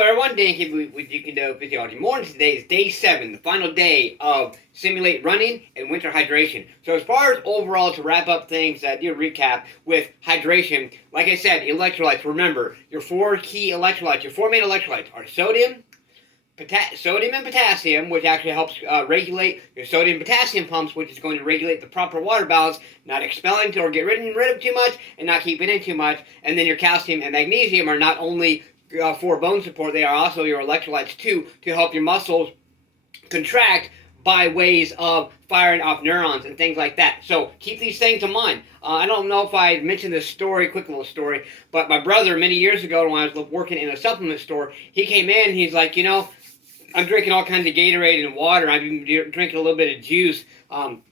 Hello everyone, Dan here with You Can Do Physiology Morning. Today is day 7, the final day of simulate running and winter hydration. So as far as overall to wrap up things, do a recap with hydration. Like I said, electrolytes, remember, your 4 key electrolytes, your 4 main electrolytes are sodium and potassium, which actually helps regulate your sodium and potassium pumps, which is going to regulate the proper water balance, not expelling or get rid of too much and not keeping in too much. And then your calcium and magnesium are not only for bone support, they are also your electrolytes too, to help your muscles contract by ways of firing off neurons and things like that. So keep these things in mind. I don't know if I mentioned this story, quick little story, but my brother many years ago when I was working in a supplement store, he came in, he's like, I'm drinking all kinds of Gatorade and water. I've been drinking a little bit of juice.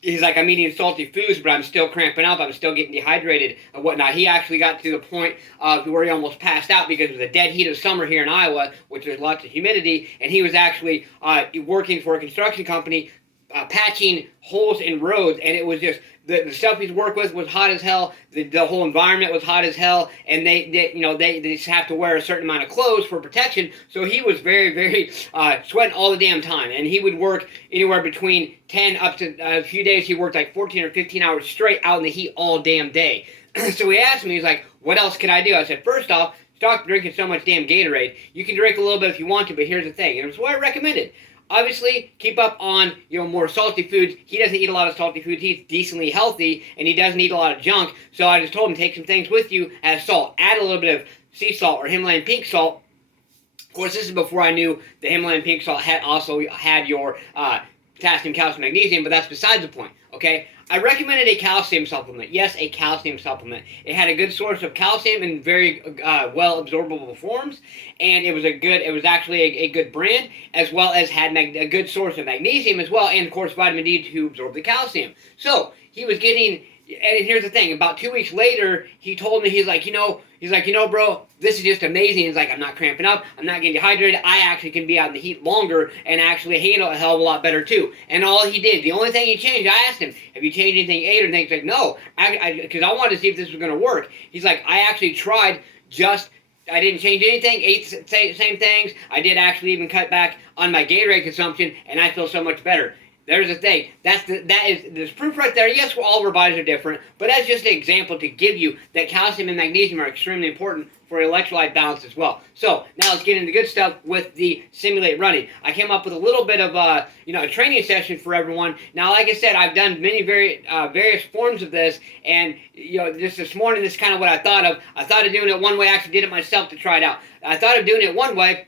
He's like, I'm eating salty foods, but I'm still cramping up. I'm still getting dehydrated and whatnot. He actually got to the point where he almost passed out because of the dead heat of summer here in Iowa, which there's lots of humidity. And he was actually working for a construction company, patching holes in roads, and it was just the stuff he's worked with was hot as hell. The whole environment was hot as hell, and they just have to wear a certain amount of clothes for protection. So he was very, very sweating all the damn time, and he would work anywhere between 10 up to a few days. He worked like 14 or 15 hours straight out in the heat all damn day. So he asked me, he's like, "What else can I do?" I said, "First off, stop drinking so much damn Gatorade. You can drink a little bit if you want to, but here's the thing," and it's what I recommended. Obviously, keep up on more salty foods. He doesn't eat a lot of salty foods. He's decently healthy, and he doesn't eat a lot of junk. So I just told him, take some things with you as salt. Add a little bit of sea salt or Himalayan pink salt. Of course, this is before I knew the Himalayan pink salt also had your potassium, calcium, magnesium, but that's besides the point, okay? I recommended a calcium supplement. Yes, a calcium supplement. It had a good source of calcium in very well absorbable forms, and it was actually a good brand, as well as had a good source of magnesium as well, and of course vitamin D to absorb the calcium. So he was getting. And here's the thing, about 2 weeks later, he told me, he's like, bro, this is just amazing. He's like, I'm not cramping up, I'm not getting dehydrated, I actually can be out in the heat longer and actually handle a hell of a lot better too. And all he did, the only thing he changed, I asked him, have you changed anything you ate or anything? He's like, no, because I wanted to see if this was going to work. He's like, I actually tried I didn't change anything, ate the same things. I did actually even cut back on my Gatorade consumption, and I feel so much better. There's the thing. There's proof right there. Yes, all of our bodies are different, but that's just an example to give you that calcium and magnesium are extremely important for electrolyte balance as well. So now let's get into good stuff with the simulate running. I came up with a little bit of a training session for everyone. Now, like I said, I've done many various forms of this, and just this morning, this is kind of what I thought of. I thought of doing it one way. I actually did it myself to try it out. I thought of doing it one way.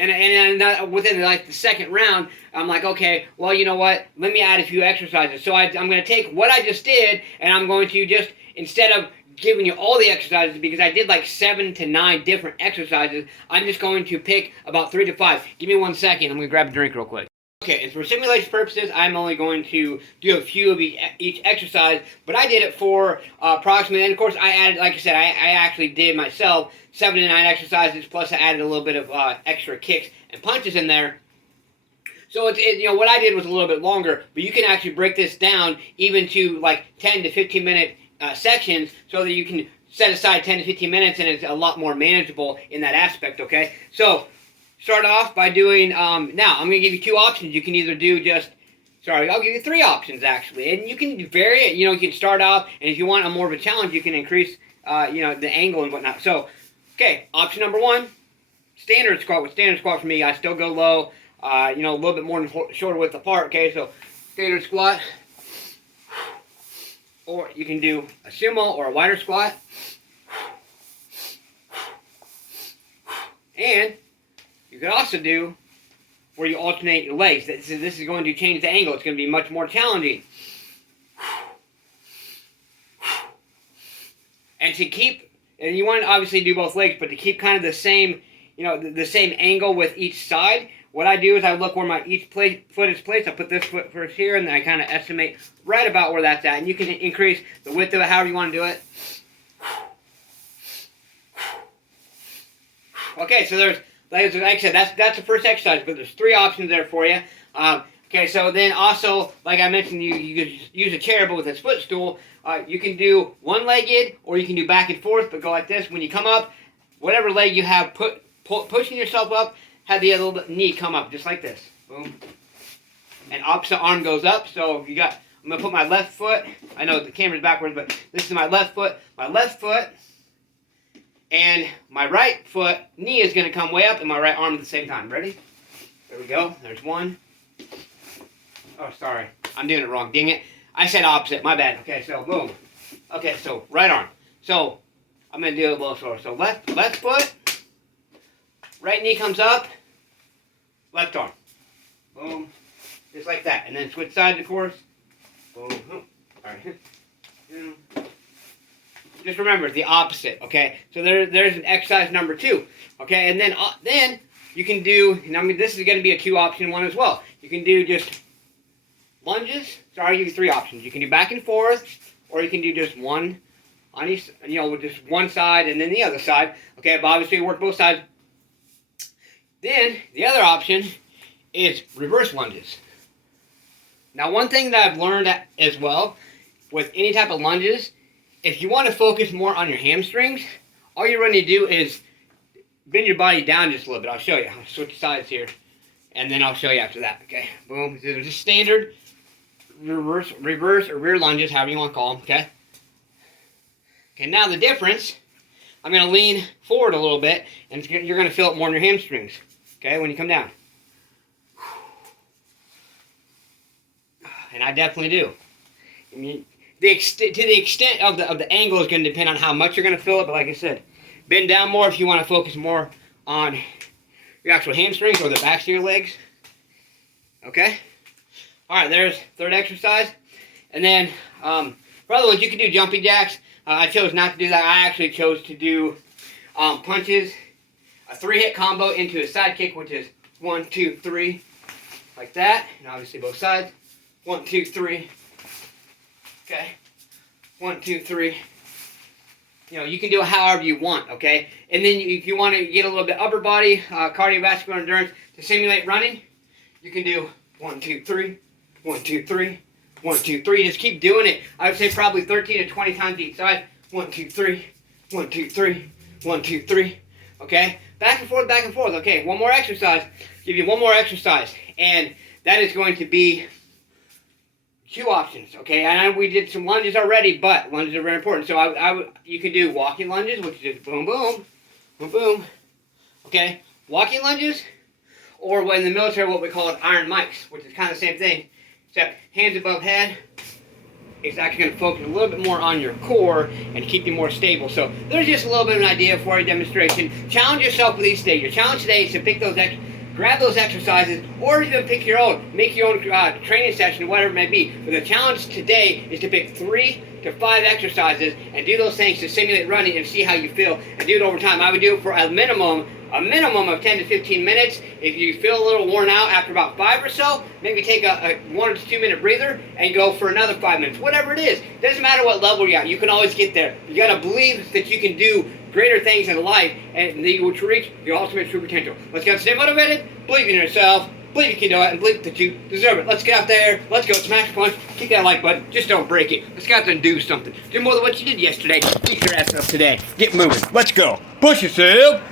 And within like the second round, I'm like, okay, well, you know what? Let me add a few exercises. So I'm going to take what I just did, and I'm going to just, instead of giving you all the exercises, because I did like 7 to 9 different exercises, I'm just going to pick about 3 to 5. Give me 1 second. I'm going to grab a drink real quick. Okay, and for simulation purposes, I'm only going to do a few of each exercise, but I did it for approximately, and of course I added, like I said, I actually did myself 7 to 9 exercises, plus I added a little bit of extra kicks and punches in there. So what I did was a little bit longer, but you can actually break this down even to like 10 to 15 minute sections, so that you can set aside 10 to 15 minutes, and it's a lot more manageable in that aspect, okay? So start off by doing, now I'm going to give you 2 options. You can either do I'll give you 3 options actually. And you can vary it, you can start off, and if you want more of a challenge, you can increase, the angle and whatnot. So, okay, option number 1, standard squat. With standard squat for me, I still go low, a little bit more than shoulder width apart, okay? So, standard squat. Or you can do a sumo or a wider squat. And you can also do where you alternate your legs. This is going to change the angle. It's going to be much more challenging. And you want to obviously do both legs, but to keep kind of the same, the same angle with each side, what I do is I look where each foot is placed. I put this foot first here, and then I kind of estimate right about where that's at. And you can increase the width of it however you want to do it. Okay, so like I said, that's the first exercise, but there's 3 options there for you. Okay, so then also, like I mentioned, you could use a chair, but with a footstool, you can do one-legged, or you can do back and forth, but go like this. When you come up, whatever leg you have pushing yourself up, have the other knee come up, just like this. Boom. And opposite arm goes up, so you got, I'm going to put my left foot, I know the camera's backwards, but this is my left foot, and my right foot, knee is going to come way up, and my right arm at the same time. Ready? There we go. There's one. Oh, sorry. I'm doing it wrong. Dang it. I said opposite. My bad. Okay, so boom. Okay, so right arm. So I'm going to do it a little slower. So left foot, right knee comes up, left arm. Boom. Just like that. And then switch sides, of course. Boom. All right. Just remember the opposite, okay? So there's an exercise number 2, okay? And then you can do, and I mean, this is going to be a 2-option one as well. You can do just lunges. So I'll give you 3 options. You can do back and forth, or you can do just one on each, with just one side and then the other side, okay? But obviously you work both sides. Then the other option is reverse lunges. Now, one thing that I've learned as well with any type of lunges, if you want to focus more on your hamstrings, all you're going to do is bend your body down just a little bit. I'll show you. I'll switch sides here, and then I'll show you after that. Okay, boom. These are just standard reverse or rear lunges, however you want to call them. Okay. Okay. Now the difference, I'm going to lean forward a little bit, and you're going to feel it more in your hamstrings. Okay, when you come down. And I definitely do. I mean, to the extent of the angle is going to depend on how much you're going to feel it, but like I said, bend down more if you want to focus more on your actual hamstrings or the backs of your legs. Okay? Alright, there's third exercise. And then, for other ones, you can do jumping jacks. I chose not to do that. I actually chose to do punches, a 3-hit combo into a side kick, which is 1, 2, 3, like that. And obviously both sides. 1, 2, 3. Okay, 1, 2, 3. You can do it however you want, okay? And then if you want to get a little bit upper body, cardiovascular endurance to simulate running, you can do 1, 2, 3, 1, 2, 3, 1, 2, 3. Just keep doing it. I would say probably 13 to 20 times each side. 1, 2, 3, 1, 2, 3, 1, 2, 3. Okay? Back and forth, back and forth. Okay, one more exercise. Give you one more exercise. And that is going to be 2 options, okay? I know we did some lunges already, but lunges are very important. So you can do walking lunges, which is boom, boom, boom, boom. Okay, walking lunges, or in the military, what we call it iron mics, which is kind of the same thing, except hands above head. It's actually going to focus a little bit more on your core and keep you more stable. So there's just a little bit of an idea for a demonstration. Challenge yourself with each day. Your challenge today is to pick those grab those exercises, or even pick your own. Make your own training session, whatever it may be. But the challenge today is to pick 3 to 5 exercises and do those things to simulate running and see how you feel, and do it over time. I would do it for a minimum of 10 to 15 minutes. If you feel a little worn out after about 5 or so, maybe take a 1 to 2 minute breather and go for another 5 minutes. Whatever it is, doesn't matter what level you're at. You can always get there. You got to believe that you can do greater things in life, and that you will reach your ultimate true potential. Let's get stay motivated, believe in yourself, believe you can do it, and believe that you deserve it. Let's get out there, let's go, smash punch, kick that like button, just don't break it. Let's get out there and do something. Do more than what you did yesterday. Keep your ass up today. Get moving. Let's go. Push yourself.